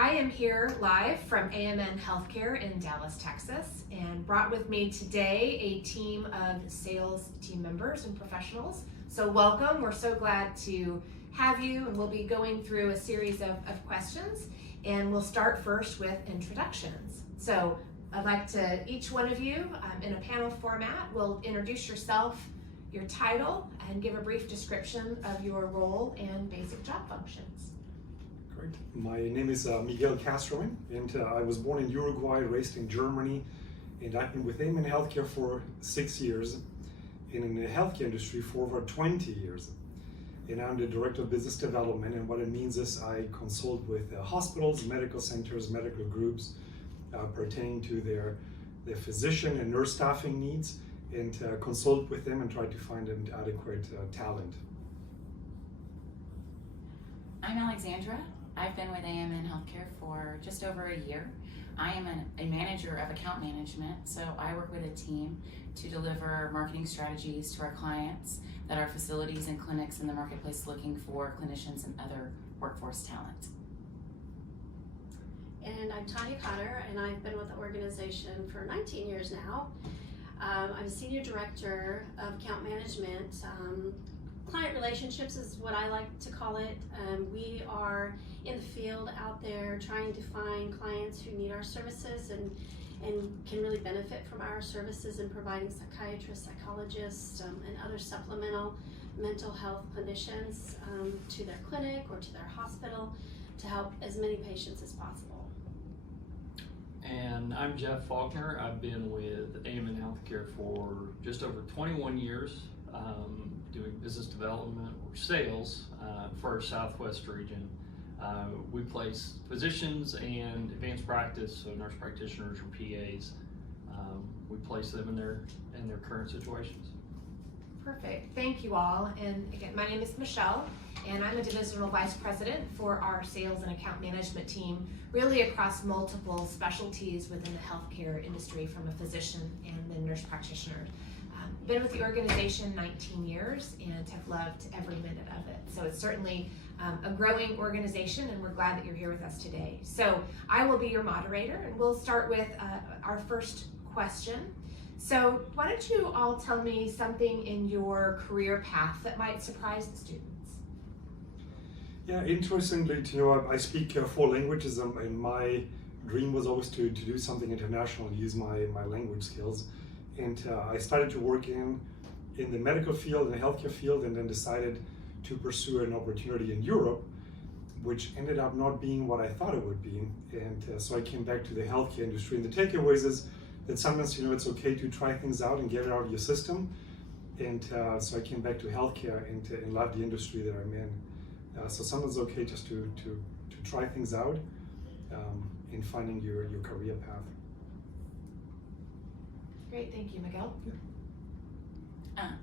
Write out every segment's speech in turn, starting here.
I am here live from AMN Healthcare in Dallas, Texas, and brought with me today a team of sales team members and professionals. So welcome, we're so glad to have you, and we'll be going through a series of questions, and we'll start first with introductions. So I'd like to, each one of you in a panel format will introduce yourself, your title, and give a brief description of your role and basic job functions. Great. My name is Miguel Castro, and I was born in Uruguay, raised in Germany, and I've been with AMN Healthcare for 6 years, and in the healthcare industry for over 20 years. And I'm the Director of Business Development, and what it means is I consult with hospitals, medical centers, medical groups pertaining to their physician and nurse staffing needs, and consult with them and try to find an adequate talent. I'm Alexandra. I've been with AMN Healthcare for just over a year. I am a manager of account management, so I work with a team to deliver marketing strategies to our clients that are facilities and clinics in the marketplace looking for clinicians and other workforce talent. And I'm Tanya Cotter, and I've been with the organization for 19 years now. I'm a senior director of account management. Client relationships is what I like to call it. We are in the field out there trying to find clients who need our services and can really benefit from our services in providing psychiatrists, psychologists, and other supplemental mental health clinicians to their clinic or to their hospital to help as many patients as possible. And I'm Jeff Faulkner. I've been with AMN Healthcare for just over 21 years, doing business development or sales for our Southwest region. We place physicians and advanced practice, so nurse practitioners or PAs. We place them in their current situations. Perfect, thank you all. And again, my name is Michelle, and I'm a divisional vice president for our sales and account management team, really across multiple specialties within the healthcare industry, from a physician and then nurse practitioner. Been with the organization 19 years and have loved every minute of it. So it's certainly a growing organization, and we're glad that you're here with us today. So I will be your moderator, and we'll start with our first question. So why don't you all tell me something in your career path that might surprise the students? Yeah, interestingly, I speak 4 languages, and my dream was always to do something international, use my language skills. And I started to work in the medical field, in the healthcare field, and then decided to pursue an opportunity in Europe, which ended up not being what I thought it would be. And so I came back to the healthcare industry. And the takeaways is that sometimes, it's okay to try things out and get it out of your system. And so I came back to healthcare and love the industry that I'm in. So sometimes it's okay just to try things out in finding your career path. Great, thank you, Miguel.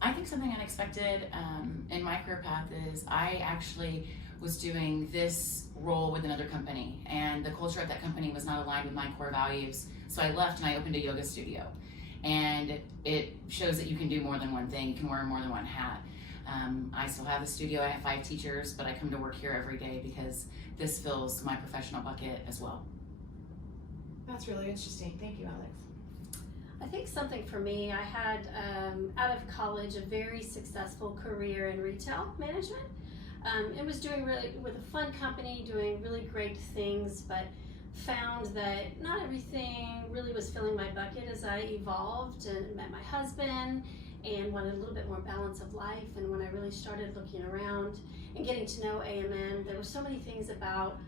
I think something unexpected in my career path is I actually was doing this role with another company, and the culture at that company was not aligned with my core values. So I left and I opened a yoga studio. And it shows that you can do more than one thing, you can wear more than one hat. I still have a studio, I have 5 teachers, but I come to work here every day because this fills my professional bucket as well. That's really interesting, thank you, Alex. I think something for me, I had out of college a very successful career in retail management. It was doing really with a fun company, doing really great things, but found that not everything really was filling my bucket as I evolved and met my husband and wanted a little bit more balance of life. And when I really started looking around and getting to know AMN, there were so many things about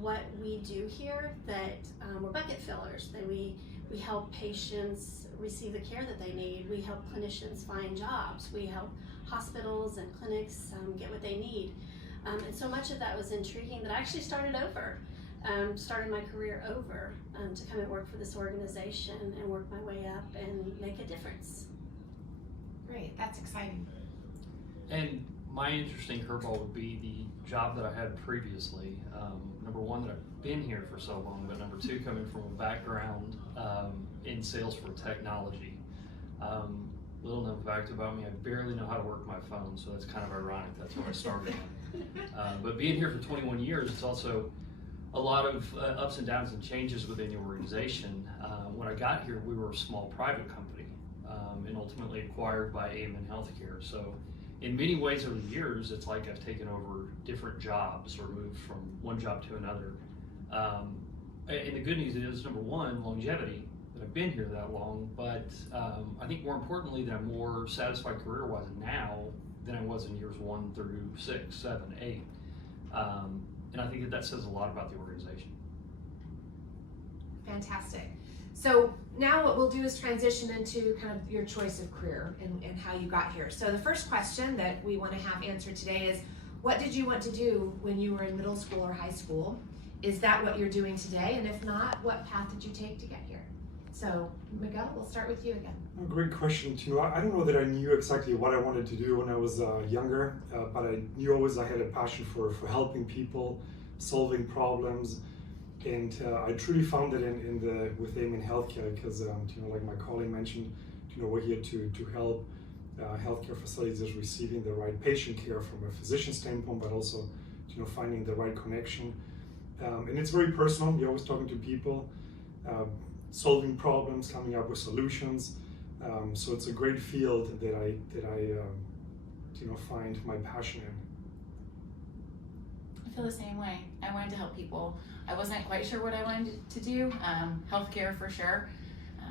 what we do here that were bucket fillers, that we help patients receive the care that they need. We help clinicians find jobs. We help hospitals and clinics get what they need. And so much of that was intriguing that I actually started over, started my career over to come and work for this organization and work my way up and make a difference. Great, that's exciting. And my interesting curveball would be the job that I had previously. Number one, that I've been here for so long, but number 2, coming from a background in sales for technology. Little known fact about me, I barely know how to work my phone, so that's kind of ironic. That's what I started on. But being here for 21 years, it's also a lot of ups and downs and changes within the organization. When I got here, we were a small private company and ultimately acquired by AMN Healthcare. So in many ways over the years, it's like I've taken over different jobs or moved from one job to another. And the good news is, number one, longevity, that I've been here that long, but I think more importantly that I'm more satisfied career-wise now than I was in years 1 through 6, 7, 8. And I think that says a lot about the organization. Fantastic. So now what we'll do is transition into kind of your choice of career and how you got here. So the first question that we want to have answered today is, what did you want to do when you were in middle school or high school? Is that what you're doing today? And if not, what path did you take to get here? So Miguel, we'll start with you again. A great question too. I don't know that I knew exactly what I wanted to do when I was younger, but I knew always I had a passion for helping people, solving problems. And I truly found it with AMN Healthcare because, like my colleague mentioned, we're here to help healthcare facilities receiving the right patient care from a physician standpoint, but also, finding the right connection. And it's very personal. You're always talking to people, solving problems, coming up with solutions. So it's a great field that I find my passion in. I feel the same way. I wanted to help people. I wasn't quite sure what I wanted to do. Healthcare for sure.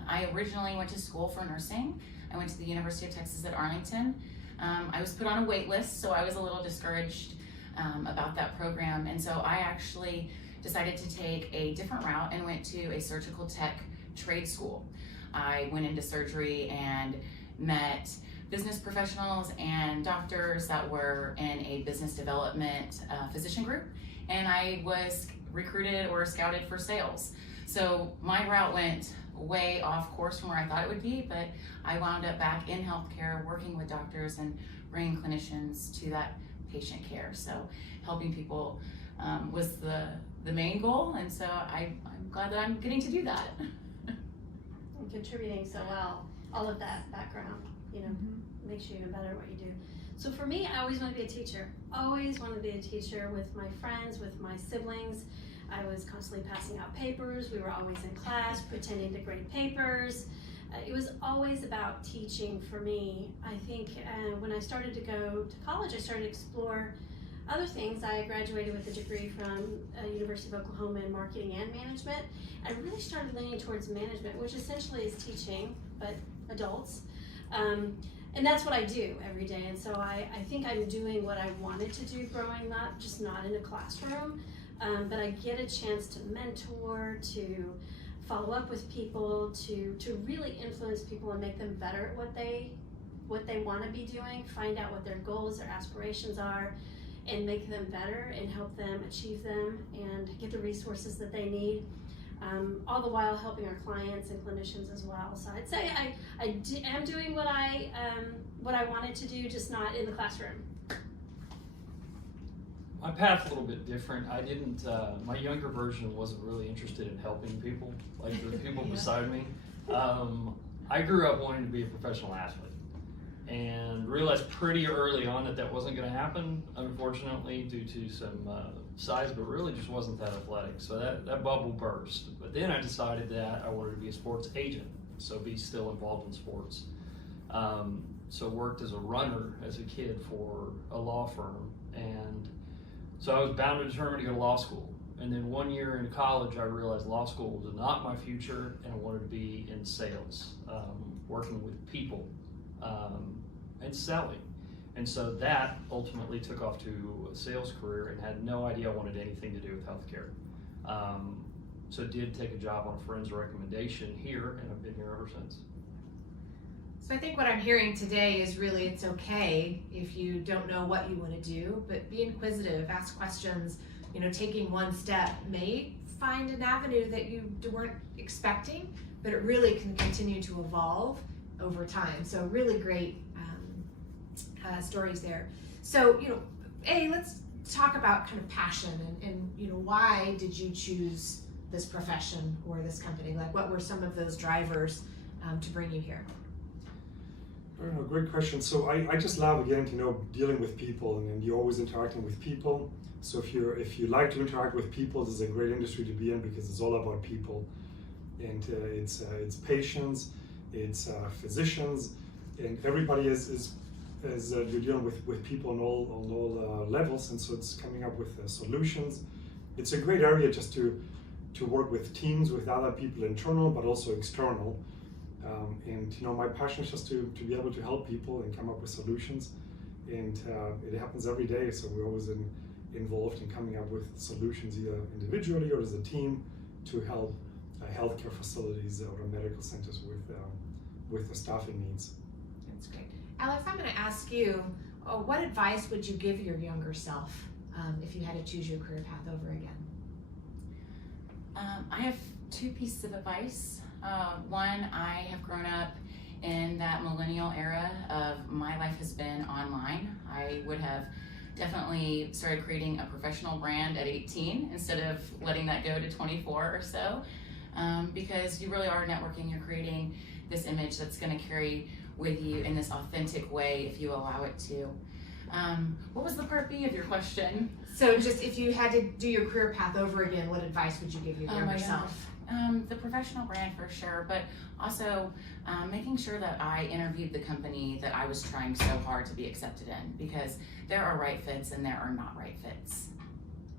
I originally went to school for nursing. I went to the University of Texas at Arlington. I was put on a wait list, so I was a little discouraged about that program. And so I actually decided to take a different route and went to a surgical tech trade school. I went into surgery and met business professionals and doctors that were in a business development physician group, and I was recruited or scouted for sales. So my route went way off course from where I thought it would be, but I wound up back in healthcare working with doctors and bringing clinicians to that patient care. So helping people was the main goal, and so I'm glad that I'm getting to do that. And contributing so well, all of that background, makes you even better at what you do. So for me, I always wanted to be a teacher. Always wanted to be a teacher with my friends, with my siblings. I was constantly passing out papers. We were always in class, pretending to grade papers. It was always about teaching for me. I think when I started to go to college, I started to explore other things. I graduated with a degree from University of Oklahoma in marketing and management. I really started leaning towards management, which essentially is teaching, but adults. And that's what I do every day. And so I think I'm doing what I wanted to do growing up, just not in a classroom. But I get a chance to mentor, to follow up with people, to really influence people and make them better at what they want to be doing, find out what their goals, their aspirations are, and make them better and help them achieve them and get the resources that they need. All the while helping our clients and clinicians as well. So I'd say I am doing what I wanted to do, just not in the classroom. My path's a little bit different. I didn't, my younger version wasn't really interested in helping people, like the people beside me. I grew up wanting to be a professional athlete and realized pretty early on that wasn't going to happen, unfortunately, due to some size, but really just wasn't that athletic. So that bubble burst. But then I decided that I wanted to be a sports agent, so be still involved in sports. So worked as a runner as a kid for a law firm, and so I was bound and determined to go to law school. And then 1 year in college, I realized law school was not my future, and I wanted to be in sales, working with people, and selling. And so that ultimately took off to a sales career and had no idea I wanted anything to do with healthcare. So did take a job on a friend's recommendation here, and I've been here ever since. So I think what I'm hearing today is really it's okay if you don't know what you want to do, but be inquisitive, ask questions. Taking one step may find an avenue that you weren't expecting, but it really can continue to evolve over time. So really great stories there. So, let's talk about kind of passion and why did you choose this profession or this company? Like, what were some of those drivers to bring you here? I don't know, great question. So I just love, again, dealing with people, and you're always interacting with people. So if you like to interact with people, this is a great industry to be in because it's all about people, and it's patients, it's physicians, and everybody is you're dealing with people on all levels, and so it's coming up with solutions. It's a great area just to work with teams, with other people, internal but also external. And my passion is just to be able to help people and come up with solutions, and it happens every day. So we're always involved in coming up with solutions, either individually or as a team, to help healthcare facilities or medical centers with the staffing needs. That's great. Alex, I'm going to ask you, what advice would you give your younger self if you had to choose your career path over again? I have two pieces of advice. One, I have grown up in that millennial era of my life has been online. I would have definitely started creating a professional brand at 18 instead of letting that go to 24 or so, because you really are networking. You're creating this image that's going to carry with you in this authentic way if you allow it to. What was the part B of your question? So just if you had to do your career path over again, what advice would you give your younger self? The professional brand for sure, but also making sure that I interviewed the company that I was trying so hard to be accepted in, because there are right fits and there are not right fits.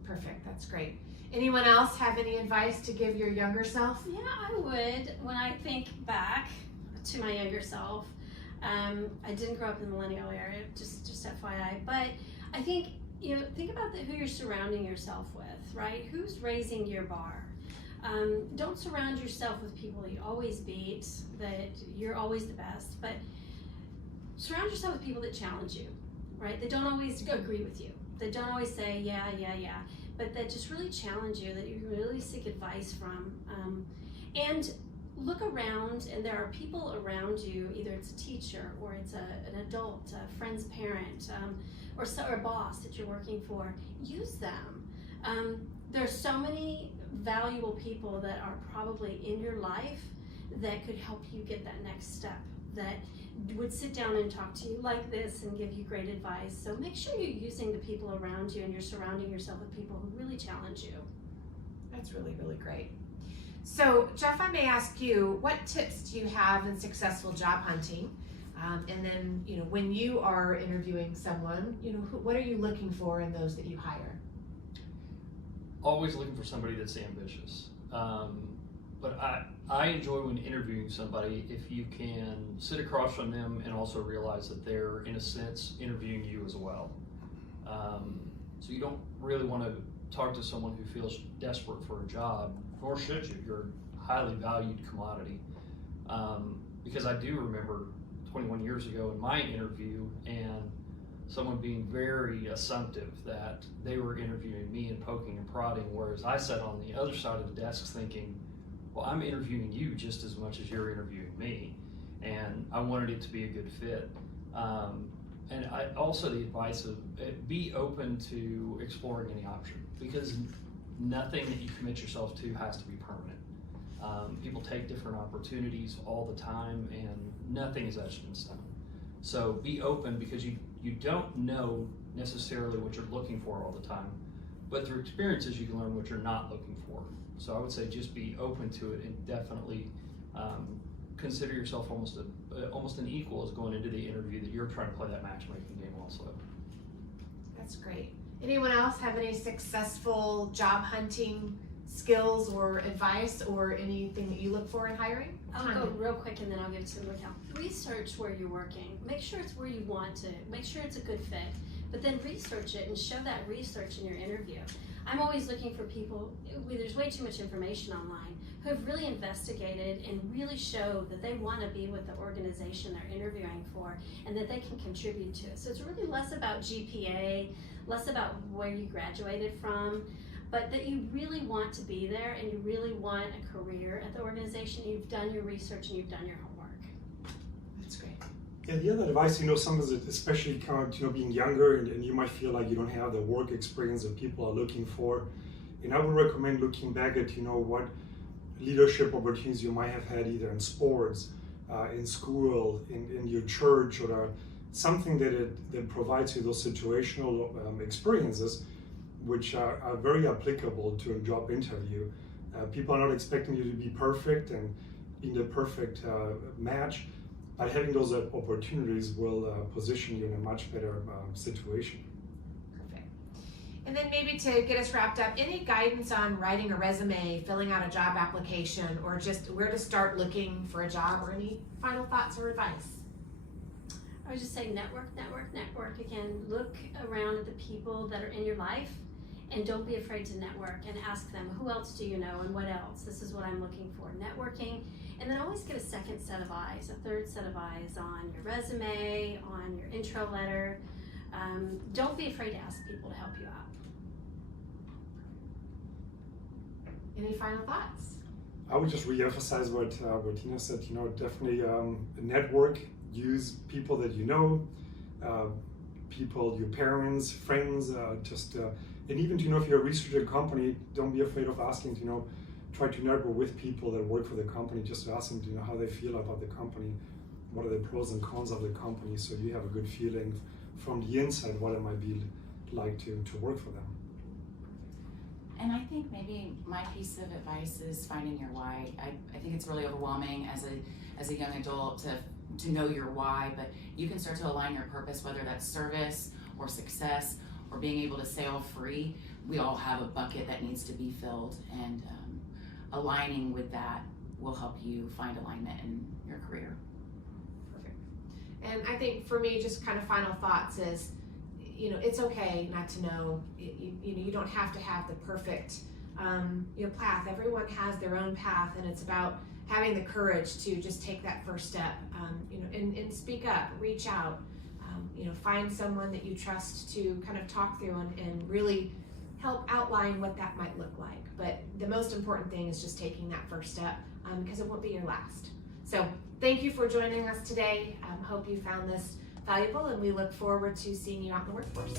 Perfect, that's great. Anyone else have any advice to give your younger self? Yeah, I would. When I think back to my younger self, I didn't grow up in the millennial era, just FYI, but I think, think about who you're surrounding yourself with, right? Who's raising your bar? Don't surround yourself with people that you always beat, that you're always the best, but surround yourself with people that challenge you, right? They don't always agree with you. They don't always say, yeah, but that just really challenge you, that you can really seek advice from. And look around, and there are people around you, either it's a teacher or it's an adult, a friend's parent, or a boss that you're working for. Use them. There's so many valuable people that are probably in your life that could help you get that next step, that would sit down and talk to you like this and give you great advice. So make sure you're using the people around you and you're surrounding yourself with people who really challenge you. That's really, really great. So Jeff, I may ask you, what tips do you have in successful job hunting? And then, when you are interviewing someone, what are you looking for in those that you hire? Always looking for somebody that's ambitious. But I enjoy when interviewing somebody if you can sit across from them and also realize that they're, in a sense, interviewing you as well. So you don't really want to talk to someone who feels desperate for a job, nor should you. You're a highly valued commodity. Because I do remember 21 years ago in my interview, and someone being very assumptive that they were interviewing me and poking and prodding, whereas I sat on the other side of the desk thinking, well, I'm interviewing you just as much as you're interviewing me, and I wanted it to be a good fit. And I also, the advice of be open to exploring any option, because nothing that you commit yourself to has to be permanent. People take different opportunities all the time, and nothing is etched in stone. So be open, because you don't know necessarily what you're looking for all the time, but through experiences you can learn what you're not looking for. So I would say just be open to it, and definitely consider yourself almost an equal as going into the interview, that you're trying to play that matchmaking game also. That's great. Anyone else have any successful job hunting skills or advice or anything that you look for in hiring? I'll go real quick and then I'll give it to Raquel. Research where you're working. Make sure it's where you want to. Make sure it's a good fit. But then research it and show that research in your interview. I'm always looking for people, there's way too much information online, who have really investigated and really show that they want to be with the organization they're interviewing for and that they can contribute to it. So it's really less about GPA, less about where you graduated from, but that you really want to be there and you really want a career at the organization. You've done your research and you've done your homework. That's great. Yeah, the other advice, sometimes, especially being younger, and you might feel like you don't have the work experience that people are looking for. And I would recommend looking back at, what leadership opportunities you might have had either in sports in school, in your church, or something that provides you those situational experiences which are very applicable to a job interview. People are not expecting you to be perfect and in the perfect match, but having those opportunities will position you in a much better situation. Perfect. And then maybe to get us wrapped up, any guidance on writing a resume, filling out a job application, or just where to start looking for a job, or any final thoughts or advice? I would just say network. Again, look around at the people that are in your life, and don't be afraid to network and ask them, who else do you know and what else? This is what I'm looking for. Networking, and then always get a second set of eyes, a third set of eyes on your resume, on your intro letter. Don't be afraid to ask people to help you out. Any final thoughts? I would just re-emphasize what Tina said. Definitely network. Use people that you know, people, your parents, friends. And even if you're a researcher company, don't be afraid of asking. Try to network with people that work for the company, just to ask them how they feel about the company, what are the pros and cons of the company, so you have a good feeling from the inside what it might be like to work for them. And I think maybe my piece of advice is finding your why. I think it's really overwhelming as a young adult to know your why, but you can start to align your purpose, whether that's service or success or being able to sail free. We all have a bucket that needs to be filled, and aligning with that will help you find alignment in your career. Perfect. And I think for me, just kind of final thoughts is, it's okay not to know. You don't have to have the perfect path. Everyone has their own path, and it's about having the courage to just take that first step, and speak up, reach out, find someone that you trust to kind of talk through and really help outline what that might look like. But the most important thing is just taking that first step, because it won't be your last. So thank you for joining us today. Hope you found this valuable, and we look forward to seeing you out in the workforce.